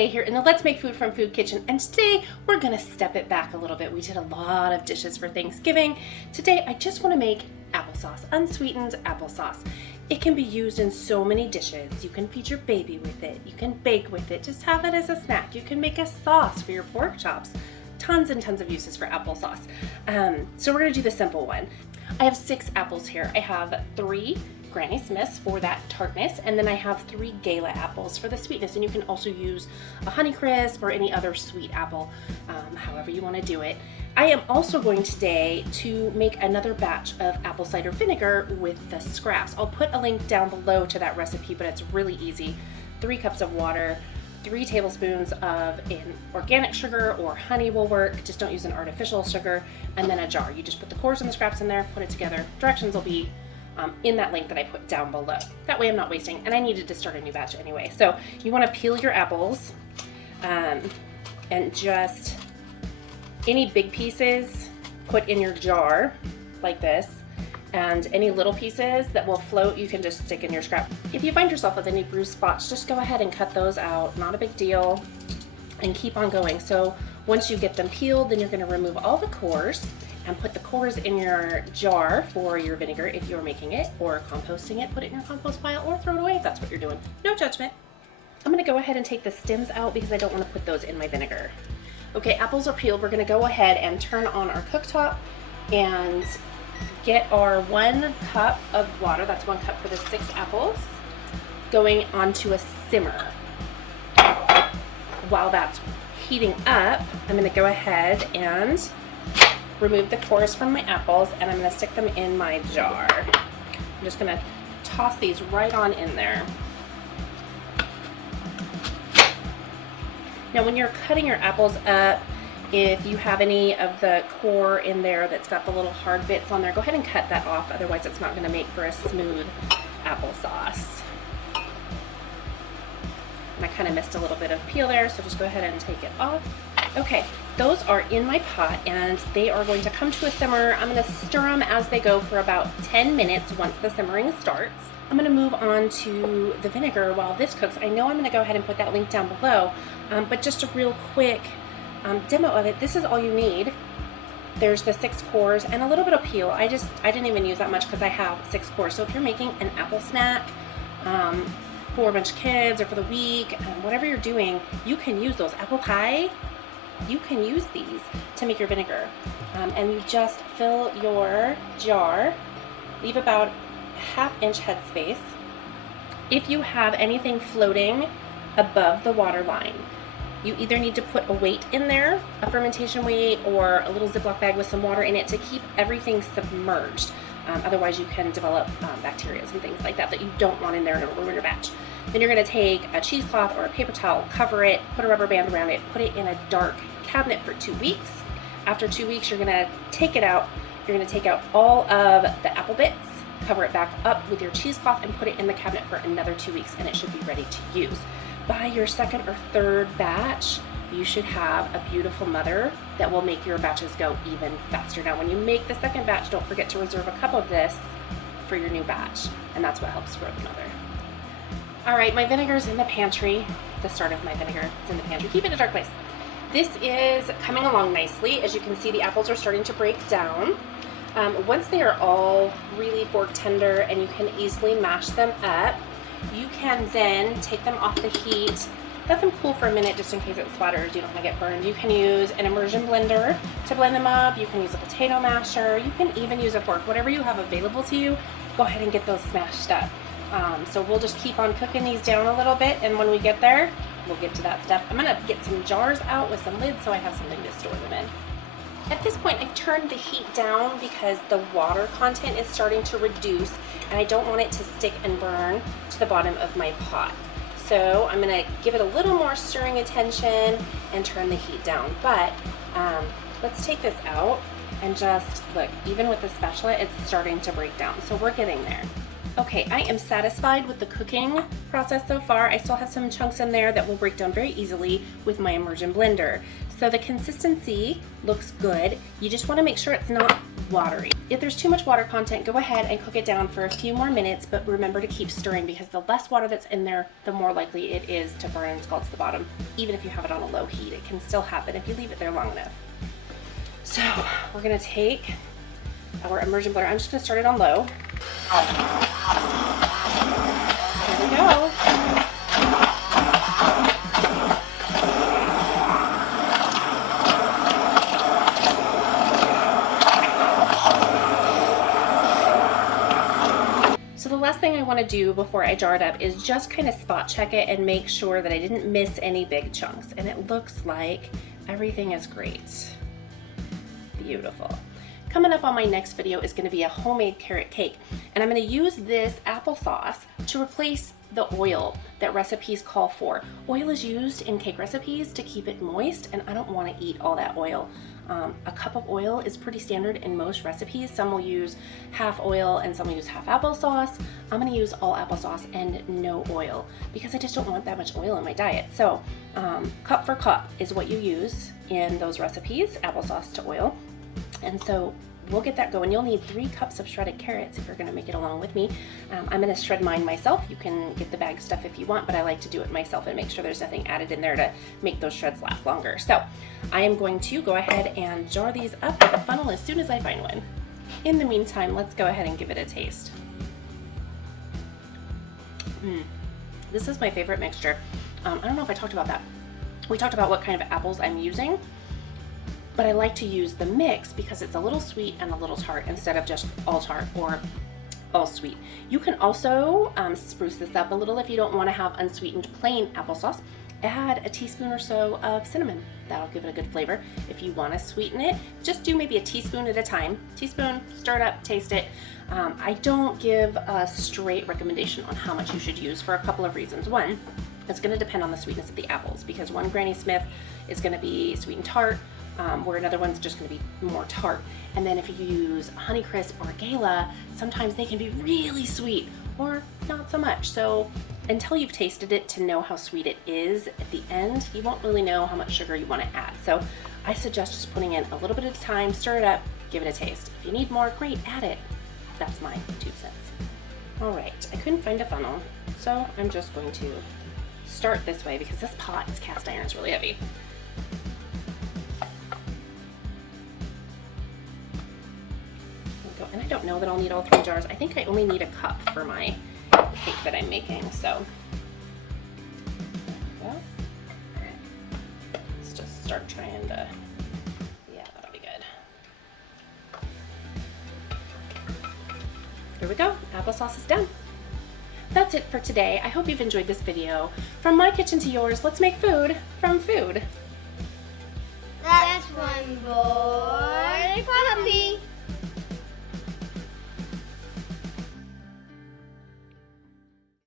day here in the Let's Make Food from Food Kitchen, and today we're gonna step it back a little bit. We did a lot of dishes for Thanksgiving. Today I just wanna make applesauce, unsweetened applesauce. It can be used in so many dishes. You can feed your baby with it, you can bake with it, just have it as a snack. You can make a sauce for your pork chops. Tons and tons of uses for applesauce. So we're gonna do the simple one. I have 6 apples here. I have 3 Granny Smiths for that tartness, and then I have 3 Gala apples for the sweetness, and you can also use a Honeycrisp or any other sweet apple, however you want to do it. I am also going today to make another batch of apple cider vinegar with the scraps. I'll put a link down below to that recipe, but it's really easy. 3 cups of water, 3 tablespoons of an organic sugar or honey will work, just don't use an artificial sugar, and then a jar. You just put the cores and the scraps in there, put it together. Directions will be in that link that I put down below. That way I'm not wasting, and I needed to start a new batch anyway. So you want to peel your apples and just any big pieces put in your jar like this, and any little pieces that will float you can just stick in your scrap. If you find yourself with any bruised spots, just go ahead and cut those out, not a big deal, and keep on going. So once you get them peeled, then you're going to remove all the cores and put the cores in your jar for your vinegar if you're making it, or composting it. Put it in your compost pile or throw it away if that's what you're doing. No judgment. I'm going to go ahead and take the stems out because I don't want to put those in my vinegar. Okay, apples are peeled. We're going to go ahead and turn on our cooktop and get our 1 cup of water, that's 1 cup for the 6 apples, going onto a simmer. While that's heating up, I'm going to go ahead and remove the cores from my apples, and I'm going to stick them in my jar. I'm just going to toss these right on in there. Now when you're cutting your apples up, if you have any of the core in there that's got the little hard bits on there, go ahead and cut that off, otherwise it's not going to make for a smooth applesauce. And I kind of missed a little bit of peel there, so just go ahead and take it off. Okay, those are in my pot and they are going to come to a simmer. I'm going to stir them as they go for about 10 minutes once the simmering starts. I'm going to move on to the vinegar while this cooks. I know I'm going to go ahead and put that link down below, but just a real quick demo of it. This is all you need. There's the 6 cores and a little bit of peel. I didn't even use that much because I have 6 cores. So if you're making an apple snack for a bunch of kids or for the week, whatever you're doing, you can use those. Apple pie, you can use these to make your vinegar. And you just fill your jar, leave about 1/2 inch headspace. If you have anything floating above the water line, you either need to put a weight in there, a fermentation weight, or a little Ziploc bag with some water in it to keep everything submerged. Otherwise you can develop bacteria and things like that you don't want in there and it'll ruin your batch. Then you're going to take a cheesecloth or a paper towel, cover it, put a rubber band around it, put it in a dark cabinet for 2 weeks. After 2 weeks you're going to take it out. You're going to take out all of the apple bits, cover it back up with your cheesecloth, and put it in the cabinet for another 2 weeks, and it should be ready to use. By your 2nd or 3rd batch, you should have a beautiful mother that will make your batches go even faster. Now, when you make the 2nd batch, don't forget to reserve a cup of this for your new batch, and that's what helps grow the mother. All right, my vinegar's in the pantry. The start of my vinegar is in the pantry. Keep it in a dark place. This is coming along nicely. As you can see, the apples are starting to break down. Once they are all really fork tender and you can easily mash them up, you can then take them off the heat, let them cool for a minute just in case it splatters, you don't want to get burned. You can use an immersion blender to blend them up, you can use a potato masher, you can even use a fork. Whatever you have available to you, go ahead and get those smashed up. So we'll just keep on cooking these down a little bit, and when we get there, we'll get to that step. I'm going to get some jars out with some lids so I have something to store them in. At this point, I've turned the heat down because the water content is starting to reduce and I don't want it to stick and burn to the bottom of my pot. So I'm going to give it a little more stirring attention and turn the heat down. But let's take this out and just look, even with the spatula, it's starting to break down. So we're getting there. Okay, I am satisfied with the cooking process so far. I still have some chunks in there that will break down very easily with my immersion blender. So the consistency looks good. You just want to make sure it's not watery. If there's too much water content, go ahead and cook it down for a few more minutes, but remember to keep stirring because the less water that's in there, the more likely it is to burn and scald to the bottom. Even if you have it on a low heat, it can still happen if you leave it there long enough. So we're gonna take our immersion blender. I'm just gonna start it on low. There we go. So the last thing I want to do before I jar it up is just kind of spot check it and make sure that I didn't miss any big chunks. And it looks like everything is great. Beautiful. Coming up on my next video is going to be a homemade carrot cake, and I'm going to use this applesauce to replace the oil that recipes call for. Oil is used in cake recipes to keep it moist, and I don't want to eat all that oil. A cup of oil is pretty standard in most recipes. Some will use half oil and some will use half applesauce. I'm going to use all applesauce and no oil because I just don't want that much oil in my diet. So cup for cup is what you use in those recipes, applesauce to oil. And so we'll get that going. You'll need 3 cups of shredded carrots if you're going to make it along with me. I'm going to shred mine myself. You can get the bag stuff if you want, but I like to do it myself and make sure there's nothing added in there to make those shreds last longer. So I am going to go ahead and jar these up with a funnel as soon as I find one. In the meantime, let's go ahead and give it a taste. This is my favorite mixture. I don't know if I talked about that. We talked about what kind of apples I'm using, but I like to use the mix because it's a little sweet and a little tart instead of just all tart or all sweet. You can also spruce this up a little if you don't want to have unsweetened plain applesauce. Add a teaspoon or so of cinnamon. That'll give it a good flavor. If you want to sweeten it, just do maybe a teaspoon at a time. Teaspoon, stir it up, taste it. I don't give a straight recommendation on how much you should use for a couple of reasons. One, it's going to depend on the sweetness of the apples because one Granny Smith is going to be sweet and tart, where another one's just going to be more tart. And then if you use Honeycrisp or Gala, sometimes they can be really sweet or not so much. So until you've tasted it to know how sweet it is at the end, you won't really know how much sugar you want to add. So I suggest just putting in a little bit at a time, stir it up, give it a taste. If you need more, great, add it. That's my 2 cents. All right, I couldn't find a funnel, so I'm just going to start this way because this pot is cast iron, it's really heavy. And I don't know that I'll need all 3 jars. I think I only need a cup for my cake that I'm making, so well, let's just start trying to, yeah, that'll be good. Here we go, applesauce is done. That's it for today. I hope you've enjoyed this video. From my kitchen to yours, let's make food from food. That's one bowl.